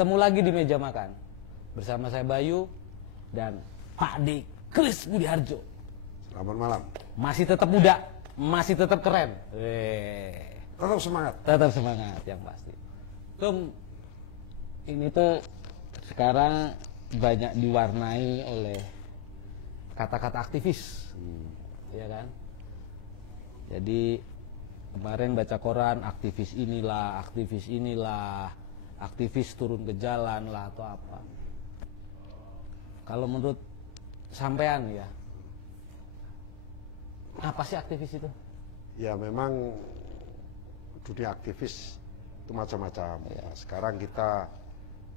Bertemu lagi di meja makan bersama saya Bayu dan Pak D. Kris Budiharjo. Selamat malam. Masih tetap muda, masih tetap keren. Tetap semangat. Tetap semangat yang pasti. Ini tuh sekarang banyak diwarnai oleh kata-kata aktivis, ya kan? Jadi kemarin baca koran aktivis inilah, aktivis turun ke jalan lah atau apa. Kalau menurut sampean ya, apa sih aktivis itu? Ya memang dunia aktivis itu macam-macam. Ya. Sekarang kita,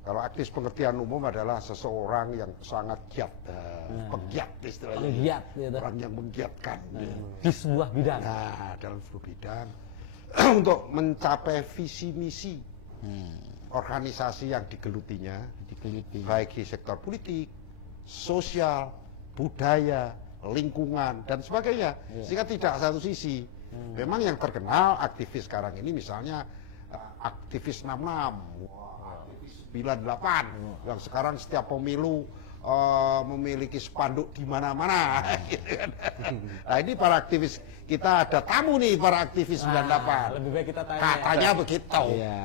kalau aktivis pengertian umum adalah seseorang yang sangat giat, penggiat istilahnya. Penggiat, gitu. Orang yang menggiatkan. Di sebuah bidang. Nah, dalam sebuah bidang untuk mencapai visi misi organisasi yang digelutinya, baik di sektor politik, sosial, budaya, lingkungan dan sebagainya. Sehingga tidak satu sisi. Memang yang terkenal aktivis sekarang ini misalnya aktivis 66, aktivis 98 yang sekarang setiap pemilu memiliki spanduk di mana-mana. Nah, ini para aktivis, kita ada tamu nih para aktivis 98. Lebih baik kita tanya. Katanya begitu. Iya.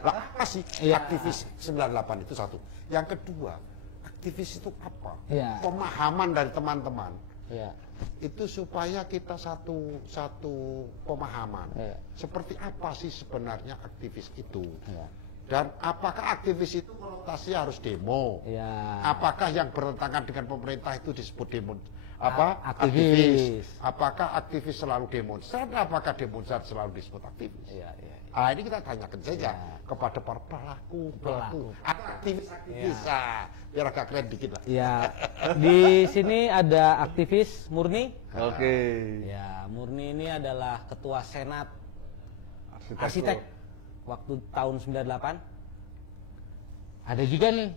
Apa sih aktivis 98 itu satu. Yang kedua, aktivis itu apa? Iya. Pemahaman dari teman-teman. Iya. Itu supaya kita satu pemahaman. Iya. Seperti apa sih sebenarnya aktivis itu? Iya. Dan apakah aktivis itu konotasi harus demo? Iya. Apakah yang bertentangan dengan pemerintah itu disebut demo? Aktivis. Apakah aktivis selalu demonstran? Apakah demonstran selalu disebut aktivis? Iya, iya. Ah, ini kita tanyakan saja kepada para pelaku aktivis. Biar agak keren dikit lah. Ya, di sini ada aktivis Murni. Oke. Ya, Murni ini adalah ketua Senat Arsitek waktu tahun 98. Ada juga nih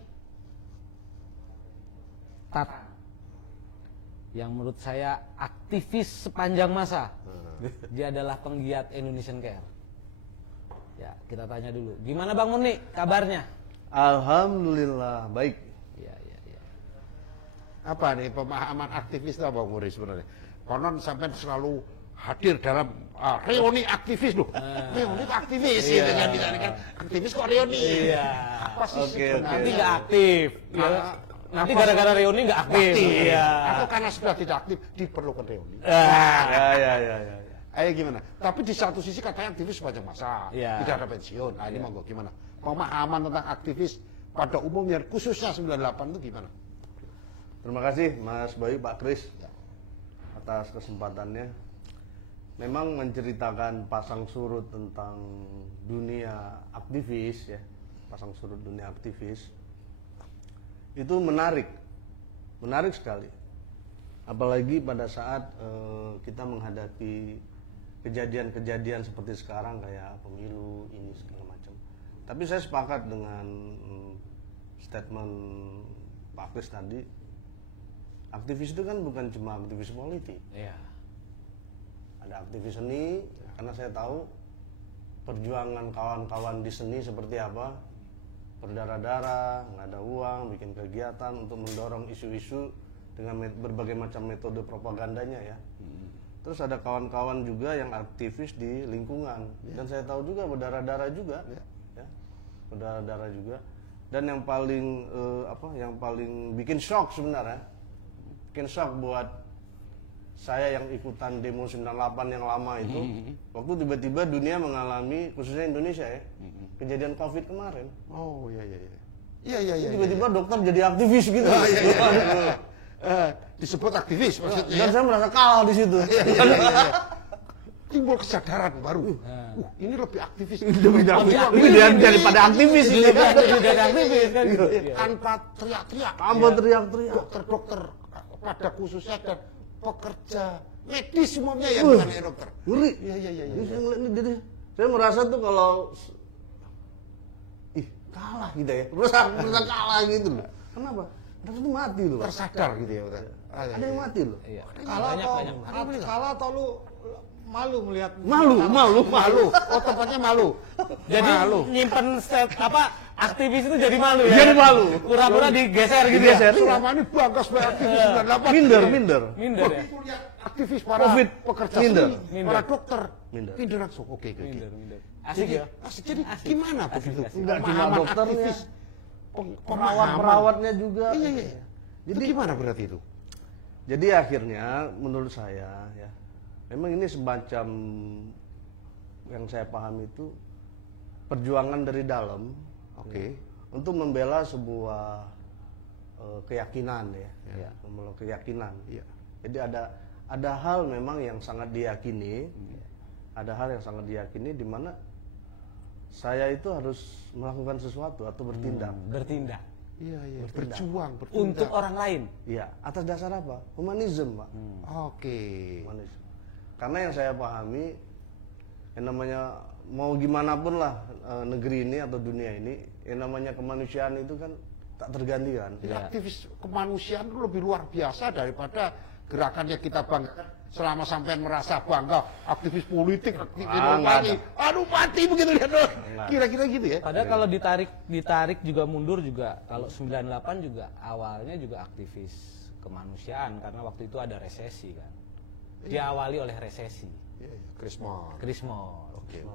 Tata, yang menurut saya aktivis sepanjang masa. Dia adalah penggiat Indonesian Care. Ya, kita tanya dulu. Gimana Bang Murni kabarnya? Alhamdulillah baik. Ya, ya, ya. Apa nih pemahaman aktivis itu Bang Muri sebenarnya? Konon sampai selalu hadir dalam reuni aktivis loh. Reuni aktivis gitu kan, kan. Aktivis kok reuni? Iya. Apa sih sebenarnya? Nanti nggak aktif. Nanti gara-gara reuni nggak aktif. Iya. Atau karena sudah tidak aktif diperlukan reuni. Ya. Ayo gimana? Tapi di satu sisi katanya aktivis sepanjang masa, tidak ada pensiun. Nah, ini monggo gimana? Pemahaman tentang aktivis pada umumnya khususnya 98 itu gimana? Terima kasih Mas Bayu, Pak Kris atas kesempatannya. Memang menceritakan pasang surut tentang dunia aktivis ya, pasang surut dunia aktivis itu menarik sekali. Apalagi pada saat kita menghadapi kejadian-kejadian seperti sekarang kayak pemilu ini segala macam. Tapi saya sepakat dengan statement Pak Kris tadi. Aktivis itu kan bukan cuma aktivis politik. Iya. Ada aktivis seni, karena saya tahu perjuangan kawan-kawan di seni seperti apa. Berdarah-darah, nggak ada uang, bikin kegiatan untuk mendorong isu-isu dengan berbagai macam metode propagandanya ya. Terus ada kawan-kawan juga yang aktivis di lingkungan, dan saya tahu juga berdarah-darah juga, ya, berdarah-darah juga. Dan yang paling yang paling bikin shock sebenarnya, bikin shock buat saya yang ikutan demo 98 yang lama itu, waktu tiba-tiba dunia mengalami, khususnya Indonesia ya, kejadian COVID kemarin. Oh iya. Tiba-tiba dokter jadi aktivis gitu. Disebut aktivis maksudnya. Dan saya merasa kalah di situ. Timbul kesadaran baru. Ini lebih aktivis. Lebih daripada aktivis ini. Dari aktivis kan. Tanpa teriak-teriak. Dokter-dokter pada khususnya dan pekerja medis umumnya ya, bukan hanya dokter. Ngeri. Iya. Jadi saya merasa tuh kalau kalah gitu ya. Merasa kalah gitu loh. Kenapa? Dokter itu mati loh. Tersadar gitu ya. Ada yang mati loh. Iya. Kalah atau lu malu melihat Malu. Oh, tempatnya malu. Jadi nyimpen aktivis itu jadi malu ya. Jadi malu. Pura-pura digeser gitu Digeser. ya. Selama ini bangga sebagai aktivis 98. Minder. Minder ya. Begitu lihat aktivis para Covid, pekerja minder. seni, para dokter, Minder. minder langsung. Oke. Minder. Asik Jadi, ya. jadi gimana begitu? Enggak cuma Pemahaman dokternya, aktivis, pemahaman. perawat-perawatnya juga. Iya. Jadi gimana berarti itu? Jadi akhirnya menurut saya ya, memang ini semacam yang saya pahami itu perjuangan dari dalam, Oke. untuk membela sebuah keyakinan ya, membela keyakinan. Iya. Jadi ada hal memang yang sangat diyakini, ada hal yang sangat diyakini di mana saya itu harus melakukan sesuatu atau bertindak. Bertindak Iya. Berjuang, bertindak. untuk orang lain. Iya, atas dasar apa? Humanisme, Pak. Oke. Humanisme. Karena yang saya pahami, yang namanya mau gimana pun lah negeri ini atau dunia ini, yang namanya kemanusiaan itu kan tak tergantikan. Jadi aktivis kemanusiaan itu lebih luar biasa daripada gerakan yang kita banggakan. Selama sampean merasa bangga aktivis politik, aktivis mati, aduh mati begitu lihat dong. Kira-kira gitu ya. Padahal kalau ditarik juga mundur juga, kalau 98 juga awalnya juga aktivis kemanusiaan karena waktu itu ada resesi kan. Diawali oleh resesi. Iya. Krismon. Krismon. Oke.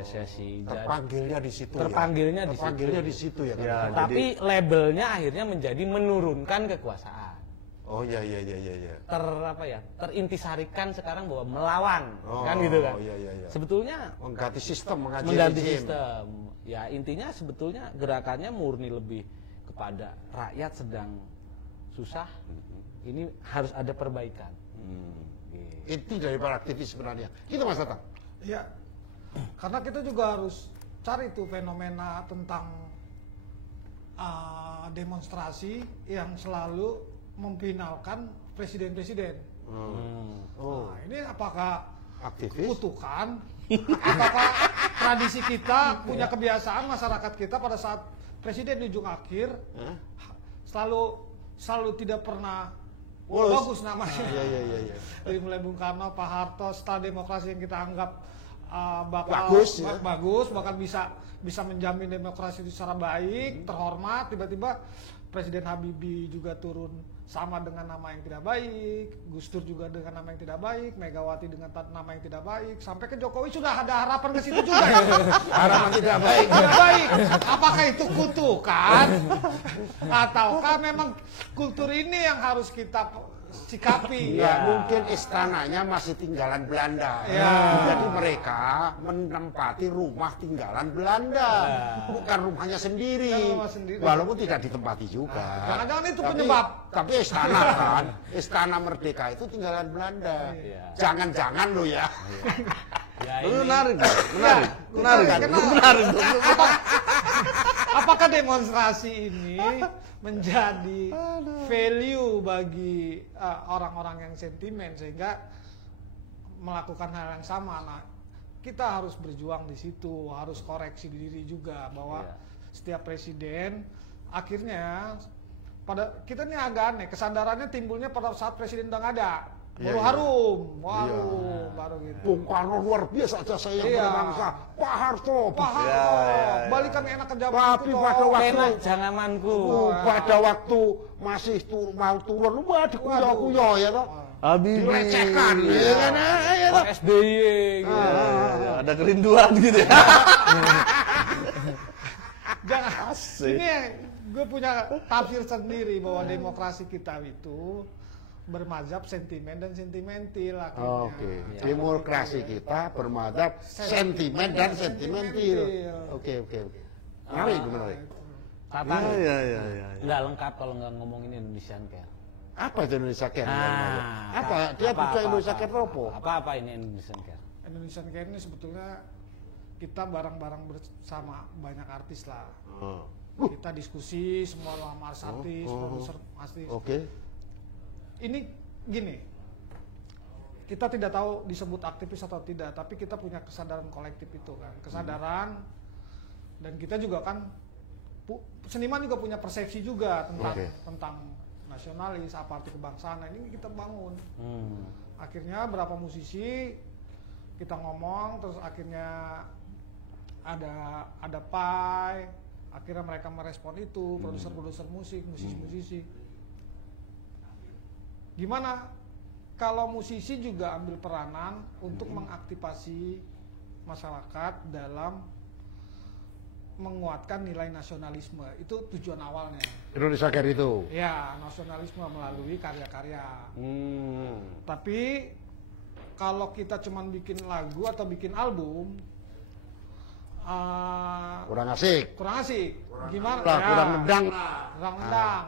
Resesi. Terpanggilnya di situ. Terpanggilnya ya. di Terpanggilnya di situ ya. Ya, Kan? Tapi labelnya akhirnya menjadi menurunkan kekuasaan. Oh iya. Terintisarikan sekarang bahwa melawan, kan gitu kan. Iya. Sebetulnya Mengganti sistem, mengganti sistem. Ya intinya sebetulnya gerakannya murni lebih kepada rakyat sedang susah. Ini harus ada perbaikan. Inti dari para aktivis sebenarnya. Gitu Mas Tatang. Ya, karena kita juga harus cari tuh fenomena tentang demonstrasi yang selalu memfinalkan presiden-presiden. Nah, ini apakah Aktivis. kutukan? Apakah tradisi kita punya kebiasaan masyarakat kita pada saat presiden di ujung akhir selalu tidak pernah bagus namanya. Iya. Dari mulai Bung Karno, Pak Harto, setelah demokrasi yang kita anggap bakal bagus, bahkan bisa menjamin demokrasi itu secara baik, terhormat, tiba-tiba Presiden Habibie juga turun sama dengan nama yang tidak baik, Gus Dur juga dengan nama yang tidak baik, Megawati dengan nama yang tidak baik, sampai ke Jokowi sudah ada harapan ke situ juga ya. Harapan tidak baik. Tidak baik. Apakah itu kutukan? Ataukah memang kultur ini yang harus kita sikapi? Nggak mungkin istananya masih tinggalan Belanda. Ya. Jadi mereka menempati rumah tinggalan Belanda, bukan rumahnya sendiri. Bukan rumah sendiri. Walaupun tidak ditempati juga. Jangan-jangan itu penyebab. Tapi istana kan, istana Merdeka itu tinggalan Belanda. Jangan-jangan lo ya. ya Itu ini menarik. Apakah demonstrasi ini menjadi value bagi orang-orang yang sentimen sehingga melakukan hal yang sama? Nah, kita harus berjuang di situ, harus koreksi diri juga bahwa setiap presiden akhirnya kita ini agak aneh, kesadarannya timbulnya pada saat presiden udah nggak ada. Baru harum, baru gitu. Bung Karno luar biasa aja saya yang berbangsa. Pak Harto, balikan enak ke jabatan. Tapi pada waktu enak jangamanku. pada waktu masih mau turun, wah dikuyo-kuyo ya toh. Habibie. Dilecehkan, ya kan? Pak SBY gitu. Ada kerinduan gitu ya. Jangan. Ini gue punya tafsir sendiri bahwa demokrasi kita itu bermazhab sentimen dan sentimental akhirnya. Oke. Demokrasi kita bermadzhab sentimen dan sentimental. Oke. Menarik. Tatang Iya. nggak lengkap kalau nggak ngomongin Indonesian Care. Apa itu Indonesia Care? Apa? Dia punya Indonesia Care apa? Apa ini Indonesian Care? Indonesian Care ini sebetulnya kita bareng-bareng bersama banyak artis lah. Kita diskusi semua sama artis, produser artis. Oke. Ini gini, kita tidak tahu disebut aktivis atau tidak, tapi kita punya kesadaran kolektif itu kan, kesadaran, dan kita juga kan seniman juga punya persepsi juga tentang nasionalis, apa arti kebangsaan. Nah, ini kita bangun. Akhirnya berapa musisi kita ngomong, terus akhirnya ada Pai, Akhirnya mereka merespon itu, produser-produser musik, musisi-musisi. Gimana kalau musisi juga ambil peranan untuk mengaktifasi masyarakat dalam menguatkan nilai nasionalisme? Itu tujuan awalnya. Indonesia Care itu. Ya, nasionalisme melalui karya-karya. Tapi kalau kita cuma bikin lagu atau bikin album, Kurang asik. kurang asik. Gimana? Kurang nendang. Kurang nendang.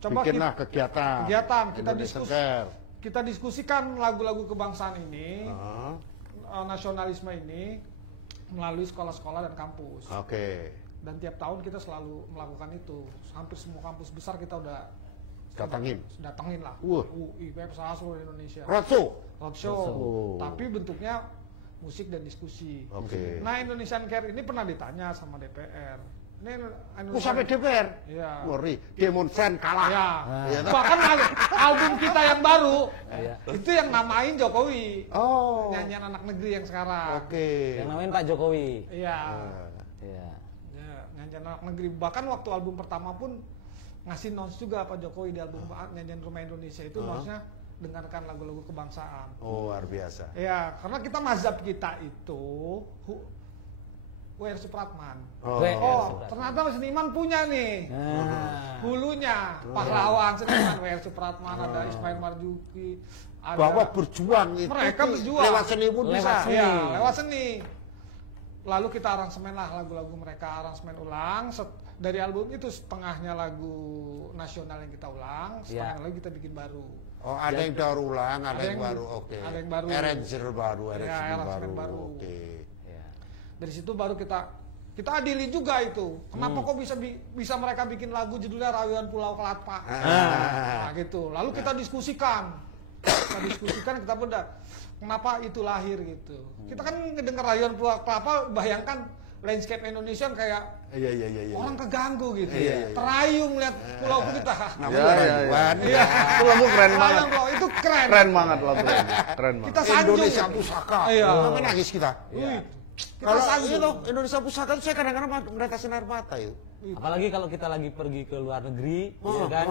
Coba Bikinlah kegiatan. kita Indonesia Care. kita diskusikan lagu-lagu kebangsaan ini, Ah, nasionalisme ini melalui sekolah-sekolah dan kampus. Oke. Dan tiap tahun kita selalu melakukan itu. Hampir semua kampus besar kita udah Datangin. datangin lah. Wah. UI, PEPSA, seluruh Indonesia. Roadshow. Roadshow. Oh. Tapi bentuknya musik dan diskusi. Oke. Nah, Indonesian Care ini pernah ditanya sama DPR. Ini Sampai DPR. Iya. Ngeri. Demonstran kalah. Ya. Iya. Bahkan album kita yang baru Iya. itu yang namain Jokowi. Oh. Nyanyian anak negeri yang sekarang. Oke. Yang namain Pak Jokowi. Iya. Iya. Ya, nyanyian anak negeri. Bahkan waktu album pertama pun ngasih notes juga Pak Jokowi di album nyanyian Rumah Indonesia itu notes-nya dengarkan lagu-lagu kebangsaan. Oh, luar biasa. Ya, karena kita mazhab kita itu W.R. Supratman. Oh. W.R. Ternyata seniman punya nih. Nah, Hulunya pahlawan seniman W.R. Supratman, ada Ismail Marzuki, ada Bahwa berjuang itu Mereka berjuang. lewat seni pun Lewat bisa. seni. Ya, lewat seni. Lalu kita aransemen lah lagu-lagu mereka, aransemen ulang. Dari album itu setengahnya lagu nasional yang kita ulang, setengahnya lagi kita bikin baru. Oh, ada yang daur ulang, ada yang yang baru. Oke. ada yang baru. Arranger baru, Ya, arrangement arrangement baru. baru. Oke. iya. Dari situ baru kita adili juga itu. Kenapa kok bisa mereka bikin lagu judulnya Rayuan Pulau Kelapa? Nah, gitu. Lalu kita diskusikan. Kita bedah. Kenapa itu lahir gitu. Kita kan ngedenger Rayuan Pulau Kelapa, bayangkan landscape Indonesia kayak Iya. orang keganggu gitu. Iya. Terayung lihat pulau kita. Namanya rayuan. Iya. Itu lagu keren banget. Rayuan pulau itu keren. Keren banget lagunya. Keren banget. Kita sanjung. Indonesia Pusaka. Iya. Namanya nangis kita. Wih, kita Kalau sanjung. itu Indonesia Pusaka itu saya kadang-kadang mereka sinar mata itu. Apalagi kalau kita lagi pergi ke luar negeri, ya kan?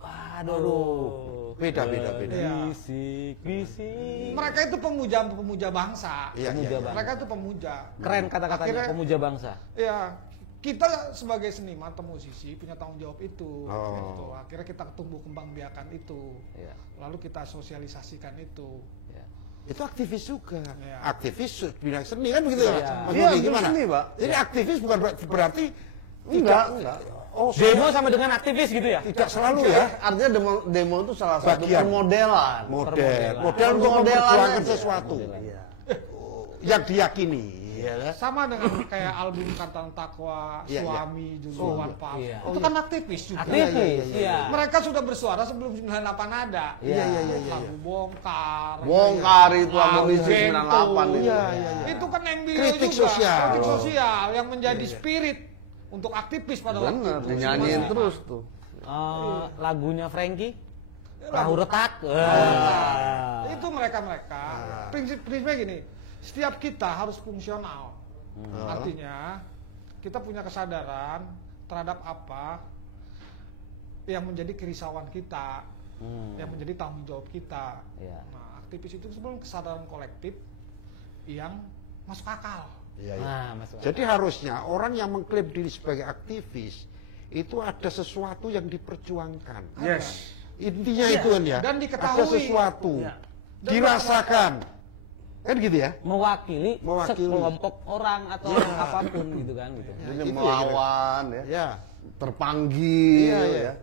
Waduh. Beda. Iya. Bisik. Mereka itu pemuja bangsa. Iya. Mereka itu pemuja. Keren kata-katanya, Akhirnya- pemuja bangsa. Ya, kita sebagai seniman atau musisi punya tanggung jawab itu. Oh. Gitu. Akhirnya kita tumbuh kembang biakan itu. Iya. Lalu kita sosialisasikan itu. Iya. Itu aktivis juga. Iya. Aktivis bidang seni kan begitu ya? Iya. Mas Iya, Budi, itu gimana? seni, Pak. Jadi aktivis bukan berarti Enggak. Oh, Demo sama dengan aktivis gitu ya? tidak selalu ya. Artinya demo itu salah satu Bagian. permodelan. Model untuk Permodelan memperjuangkan aja. sesuatu Iya. yang diyakini, ya kan? Sama dengan kayak album Kantang Takwa, Iya, iya. Suami, Judul Pap. iya. Itu kan aktivis juga. Aktivis, iya. Mereka sudah bersuara sebelum 98 ada. Iya. Lagu Bongkar. Bongkar itu amunisi Bento. 98 itu. Iya. Itu kan embrio Kritik juga. sosial. Kritik sosial yang menjadi spirit untuk aktivis pada waktu Bener, itu. dinyanyiin terus tuh. Lagunya Frankie, Perahu Lagu- Retak. Itu mereka-mereka. Prinsipnya gini, setiap kita harus fungsional. Artinya kita punya kesadaran terhadap apa yang menjadi kerisauan kita, yang menjadi tanggung jawab kita. Iya. Nah, aktivis itu sebelum kesadaran kolektif yang masuk akal. Iya, iya. Nah, masuk akal. Jadi harusnya orang yang mengklaim diri sebagai aktivis itu ada sesuatu yang diperjuangkan. Yes. Intinya itu kan ya. Dan diketahui. Ada sesuatu. Iya. Dirasakan. Kan gitu ya? Mewakili Mewakili. sekelompok orang atau apapun gitu kan gitu. Jadi itu ya, melawan ya. Ya. Terpanggil Iya.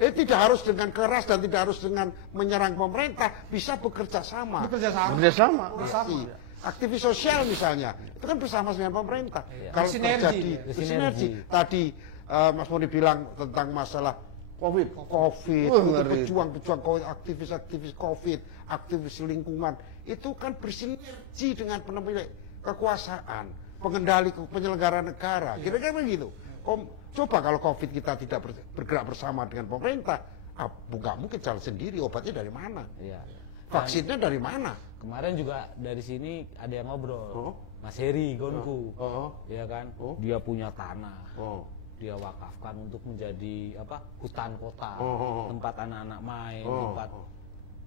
Tidak harus dengan keras dan tidak harus dengan menyerang pemerintah, bisa bekerja sama. Bekerja sama. Kerjasama. Bersama. Iya. Aktivis sosial misalnya, itu kan bersama dengan pemerintah. Iya. Kalau Bersinergi. terjadi Bersinergi. tadi Mas Moni bilang tentang masalah COVID, Wah, untuk ngeri. pejuang-pejuang COVID, aktivis-aktivis COVID, aktivis lingkungan, itu kan bersinergi dengan pemilik kekuasaan, pengendali penyelenggara negara, kira-kira begitu. Coba kalau COVID kita tidak bergerak bersama dengan pemerintah, nggak mungkin jalan sendiri, obatnya dari mana? Iya. Vaksinnya dari mana? Kemarin juga dari sini ada yang ngobrol. Oh. Mas Heri Gonku, Oh. ya kan? Oh. Dia punya tanah, Oh. dia wakafkan untuk menjadi hutan kota, Oh. tempat anak-anak main, Oh. tempat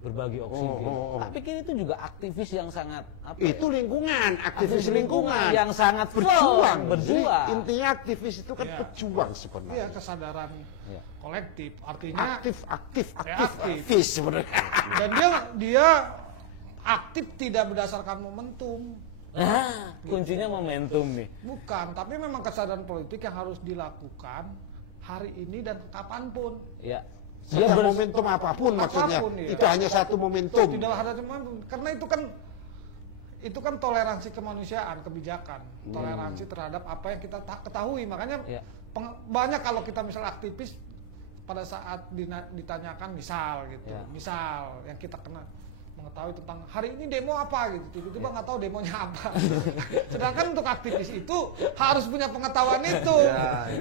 berbagi oksigen. Oh. Tak pikir itu juga aktivis yang sangat Itu lingkungan, aktivis lingkungan. yang sangat berjuang. berjuang. Jadi, intinya aktivis itu kan Iya. pejuang Iya, sebenarnya. kesadaran Iya. kolektif. Artinya Aktif aktif. aktivis sebenarnya. dan dia aktif tidak berdasarkan momentum. Nah, kuncinya momentum nih. Bukan, tapi memang kesadaran politik yang harus dilakukan hari ini dan kapanpun. Ya. Dia momentum apapun maksudnya. Apapun, iya. Itu hanya satu momentum. Tidak ada momentum, karena itu kan toleransi kemanusiaan, kebijakan, toleransi terhadap apa yang kita ketahui. Makanya Iya. banyak kalau kita misal aktivis pada saat ditanyakan misal gitu, Iya. misal yang kita kena mengetahui tentang hari ini demo apa gitu, tiba-tiba nggak tahu demonya apa. Sedangkan untuk aktivis itu harus punya pengetahuan itu.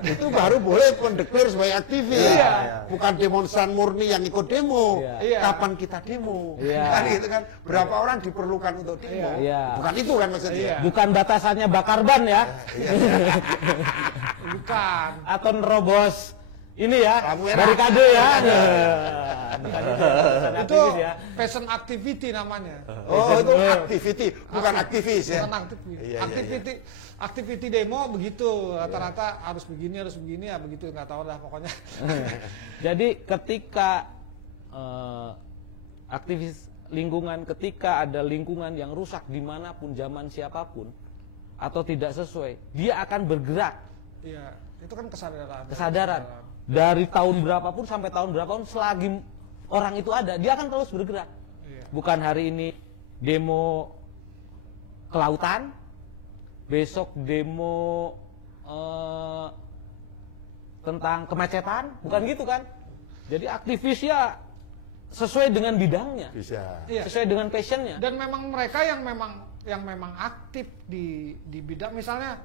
Itu baru boleh mendeklar sebagai aktivis. Iya. Bukan demonstran murni yang ikut demo. Iya. Kapan kita demo? Iya. Kan gitu kan. Berapa orang diperlukan untuk demo? Iya. Bukan itu kan maksudnya. Iya. Bukan batasannya bakar ban ya. Bukan. Atau nerobos ini ya, Lampu merah. barikade ya. Itu passion activity namanya. Oh, itu activity, bukan aktivis ya. Bukan aktivis. Iya, iya, Activity demo begitu rata-rata harus begini ya begitu, nggak tahu dah pokoknya. Jadi ketika aktivis lingkungan, ketika ada lingkungan yang rusak dimanapun, zaman siapapun, atau tidak sesuai, dia akan bergerak. Iya, itu kan kesadaran. Kesadaran. Dari tahun berapapun sampai tahun berapapun, selagi orang itu ada, dia akan terus bergerak. Iya. Bukan hari ini demo kelautan, besok demo tentang kemacetan, bukan gitu kan? Jadi aktivis ya sesuai dengan bidangnya, Bisa. Iya. sesuai dengan passionnya. Dan memang mereka yang memang aktif di bidang misalnya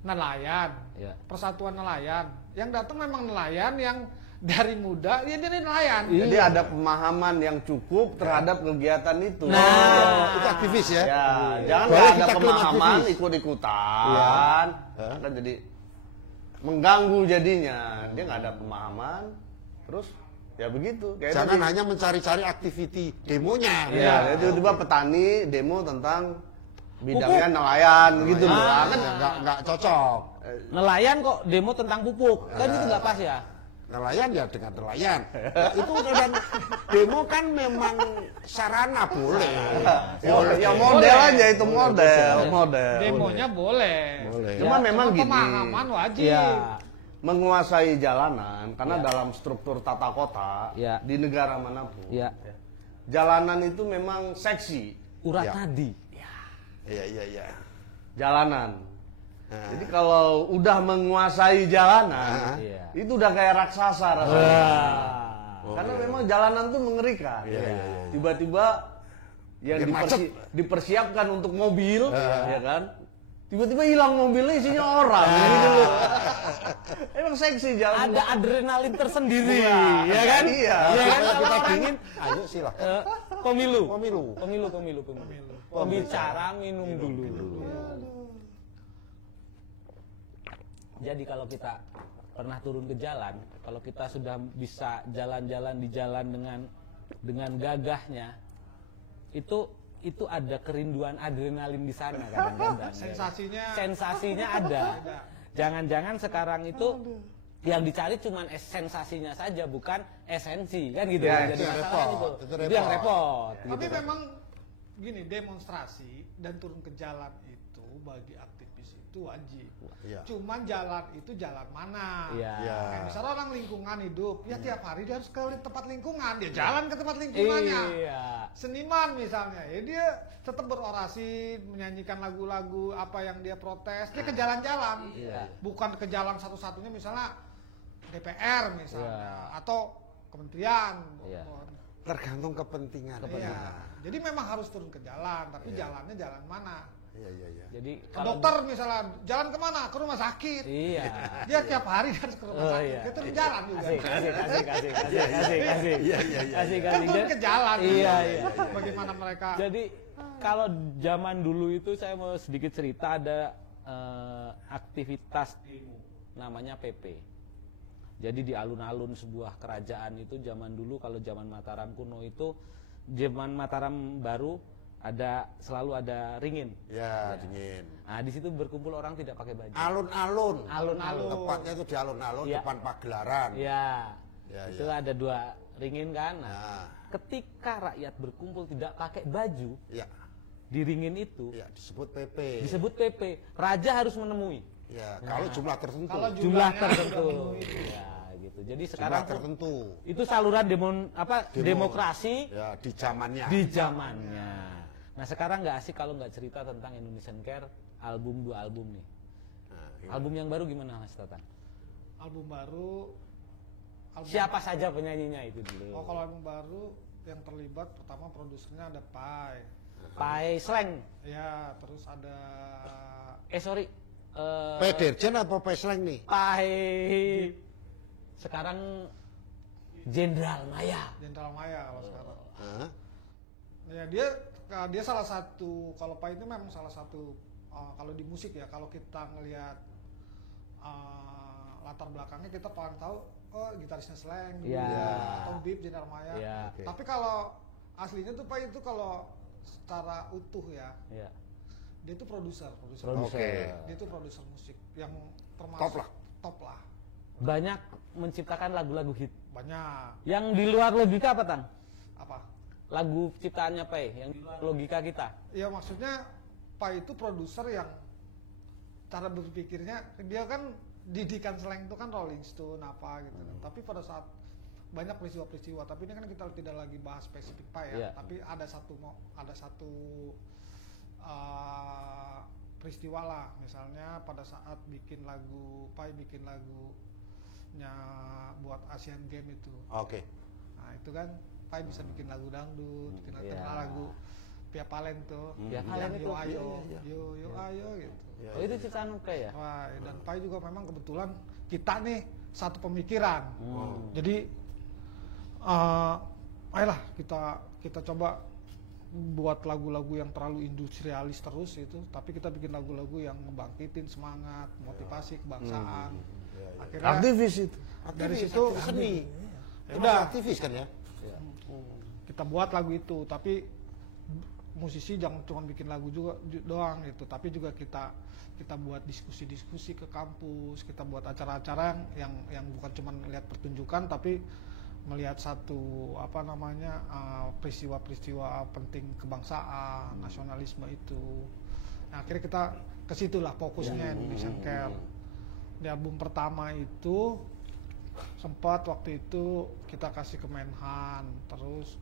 nelayan, Ya. persatuan nelayan, yang datang memang nelayan yang dari muda ya dia nelayan. Jadi ada pemahaman yang cukup terhadap kegiatan itu. Nah, Itu aktivis ya. Ya, jangan Boleh nggak ada kita klaim pemahaman aktivis. ikut-ikutan, kan jadi mengganggu jadinya. Dia nggak ada pemahaman, terus ya begitu. Kayak Jangan tadi. hanya mencari-cari aktiviti demonya. Ya, tiba-tiba petani demo tentang bidangnya nelayan gitu loh. Ah. Kan Nggak cocok. Nelayan kok demo tentang pupuk, kan itu nggak pas ya. Nelayan ya dengan nelayan. Itu dan demo kan memang sarana boleh. ya model aja itu model. Demonya boleh. Boleh. Cuman memang gini. Pemahaman wajib. Ya. Menguasai jalanan karena dalam struktur tata kota Ya. di negara manapun Ya. jalanan itu memang seksi Urat Ya. tadi. Iya. jalanan. Jadi kalau udah menguasai jalanan Iya. itu udah kayak raksasa rasanya. Wah. Karena memang jalanan tuh mengerikan. Tiba-tiba yang Bikin macet. dipersiapkan untuk mobil, ya kan? Tiba-tiba hilang mobilnya isinya orang, gitu loh. Emang seksi jalan. Ada adrenalin tersendiri, Iya, ya kan? iya. Ya kan? Kita Kalau orang dingin, ayo silakan. pemilu. Pemilu. Pembicara minum dulu. Jadi kalau kita pernah turun ke jalan, kalau kita sudah bisa jalan-jalan di jalan dengan gagahnya, itu ada kerinduan adrenalin di sana kadang-kadang. Sensasinya ada. Jangan-jangan sekarang itu yang dicari cuma sensasinya saja, bukan esensi, kan gitu. Ya, Jadi itu masalah repot. itu yang repot. Tapi gitu. memang gini, demonstrasi dan turun ke jalan itu bagi aktivis itu wajib. Iya. Cuman jalan itu jalan mana? Iya. Iya. Kayak misalnya orang lingkungan hidup, ya tiap hari dia harus ke tempat lingkungan, dia jalan ke tempat lingkungannya. Iya. Seniman misalnya, ya dia tetap berorasi, menyanyikan lagu-lagu apa yang dia protes, dia ke jalan-jalan. Iya. Bukan ke jalan satu-satunya misalnya DPR misalnya, Iya. atau kementerian. Iya. Tergantung kepentingan. Iya. Jadi memang harus turun ke jalan, tapi jalannya jalan mana? Iya. Jadi Ke dokter misalnya, jalan kemana? Ke rumah sakit. Iya. Dia tiap hari harus ke rumah Oh, sakit. iya. Dia terus jalan juga. Asik. Kan turun ke jalan. Iya. Bagaimana mereka? Jadi kalau zaman dulu itu saya mau sedikit cerita ada aktivitas demo namanya PP. Jadi di alun-alun sebuah kerajaan itu zaman dulu, kalau zaman Mataram kuno itu, zaman Mataram baru selalu ada ringin. Ya, dingin. Nah, di situ berkumpul orang tidak pakai baju. Alun-alun. Alun-alun. Tepatnya itu di alun-alun Ya. depan pagelaran. Ya. Ya, Itu ya. ada 2 ringin kan. Nah, Nah, ketika rakyat berkumpul tidak pakai baju ya, di ringin itu ya disebut PP. disebut PP. Raja harus menemui Ya, kalau jumlah tertentu. Kalau jumlah Jumlahnya tertentu. sudah memenuhi. Ya, gitu. Jadi Jumlah sekarang tertentu. itu saluran Demo. demokrasi Ya, di zamannya. di zamannya. Nah, sekarang nggak asik kalau nggak cerita tentang Indonesian Care album 2 album nih. Nah, iya. Album yang baru gimana Mas Tatang? Album baru. Siapa saja penyanyinya itu dulu? Oh, kalau album baru yang terlibat pertama produsernya ada Pai. Pai Slang. Ya, terus ada Sorry. P Dirjen apa P Slang nih? Pai sekarang Jenderal Maya. Jenderal Maya kalau sekarang. Hah? Ya dia salah satu, kalau Pai itu memang salah satu kalau di musik ya, kalau kita ngelihat latar belakangnya kita paling tahu gitarisnya Slang dulu, Ya. atau Bip Jenderal Maya. Ya. Oke. Tapi kalau aslinya tuh Pai itu kalau secara utuh ya, Ya. dia itu produser. Produser. Oke. Dia itu produser musik yang termasuk Top lah. top lah. Banyak menciptakan lagu-lagu hit. Banyak. Yang di luar logika apa, Tang? Apa? Lagu ciptaannya Pai yang di luar logika kita. Ya maksudnya Pai itu produser yang cara berpikirnya, dia kan didikan Slang itu kan Rolling Stone apa gitu kan. Tapi pada saat banyak peristiwa-peristiwa, tapi ini kan kita tidak lagi bahas spesifik Pai ya. Iya. Tapi ada satu peristiwa lah, misalnya pada saat Pai bikin lagunya buat Asian Games itu. Oke. Nah itu kan Pai bisa bikin lagu dangdut, bikin Iya. lagu Pia Palen tuh, Pia Palen yang itu, yo ayo, iya. yo ayo gitu. Ya, Oh, itu ciptaan Pai ya? Wah, dan Pai juga memang kebetulan kita nih satu pemikiran. Jadi ayolah kita coba buat lagu-lagu yang terlalu industrialis terus itu, tapi kita bikin lagu-lagu yang membangkitin semangat, motivasi kebangsaan. Akhirnya Aktivis itu. dari Aktivis, situ aktivis seni. Udah. Aktivis kan ya? kita buat lagu itu, tapi musisi jangan cuma bikin lagu juga doang gitu, tapi juga kita buat diskusi-diskusi ke kampus, kita buat acara-acara yang bukan cuma melihat pertunjukan, tapi melihat satu peristiwa-peristiwa penting kebangsaan, nasionalisme itu. Nah, akhirnya kita ke situlah fokusnya Indonesian Care. Di album pertama itu sempat waktu itu kita kasih ke Menhan, terus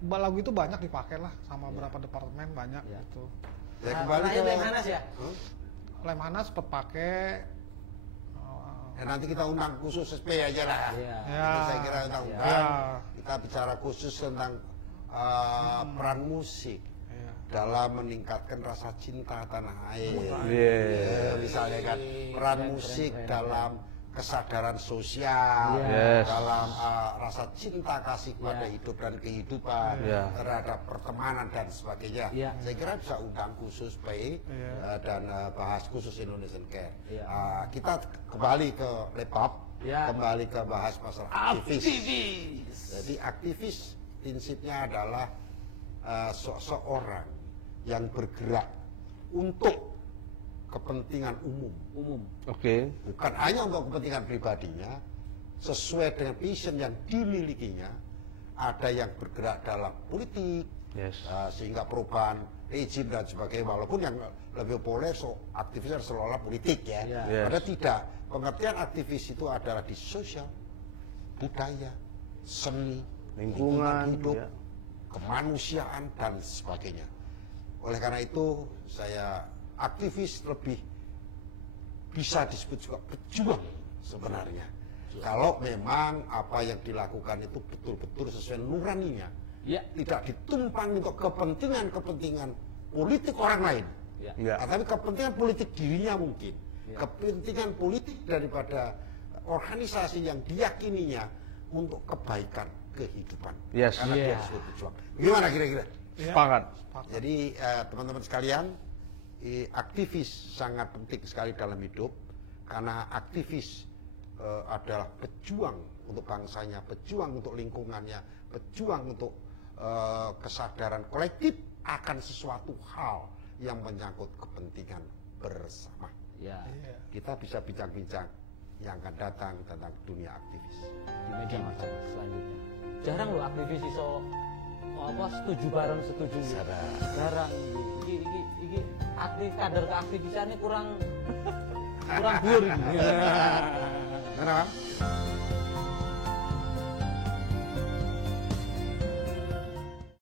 lagu itu banyak dipakai lah sama beberapa departemen banyak gitu. Ya kembali ke Lemhanas ya? Lemhanas sempat pakai. Ya, nanti kita undang khusus SP aja lah. Iya. Ya. Itu saya kira kita undang. Ya. Kita bicara khusus tentang peran musik Iya. dalam meningkatkan rasa cinta tanah air. Yeah. Misalnya kan peran musik dalam kesadaran sosial, Yes. dalam rasa cinta kasih pada Yeah. hidup dan kehidupan, Yeah. terhadap pertemanan dan sebagainya. Yeah. Saya kira bisa undang khusus PI dan bahas khusus Indonesian Care. Yeah. Kita kembali ke laptop, Yeah. kembali ke bahas masalah aktivis. Jadi aktivis prinsipnya adalah seseorang yang bergerak untuk kepentingan umum, Oke. bukan hanya untuk kepentingan pribadinya, sesuai dengan vision yang dimilikinya. Ada yang bergerak dalam politik, Yes. sehingga perubahan rezim dan sebagainya, walaupun yang lebih populer aktivisnya seolah politik ya. Yeah. Yes. Padahal tidak. Pengertian aktivis itu adalah di sosial, budaya, seni, Lingkungan, hidup, ya. kemanusiaan dan sebagainya. Oleh karena itu saya aktivis lebih bisa disebut juga pejuang sebenarnya. Kalau memang apa yang dilakukan itu betul-betul sesuai nuraninya, Ya. tidak ditumpang untuk kepentingan-kepentingan politik orang lain, Ya. Enggak. Nah, tapi kepentingan politik dirinya mungkin. Kepentingan politik daripada organisasi yang diyakininya untuk kebaikan kehidupan. Yes. Karena dia Iya. harus berjuang. Gimana kira-kira? Sepakat. Jadi teman-teman sekalian, aktivis sangat penting sekali dalam hidup karena aktivis adalah pejuang untuk bangsanya, pejuang untuk lingkungannya, pejuang untuk kesadaran kolektif akan sesuatu hal yang menyangkut kepentingan bersama. Ya. Kita bisa bincang-bincang yang akan datang tentang dunia aktivis. Di meja makan selanjutnya. Jarang loh aktivis iso setuju bareng setuju. Jarang. Iki kader keaktivisannya kurang dhuwur iki. Kenapa?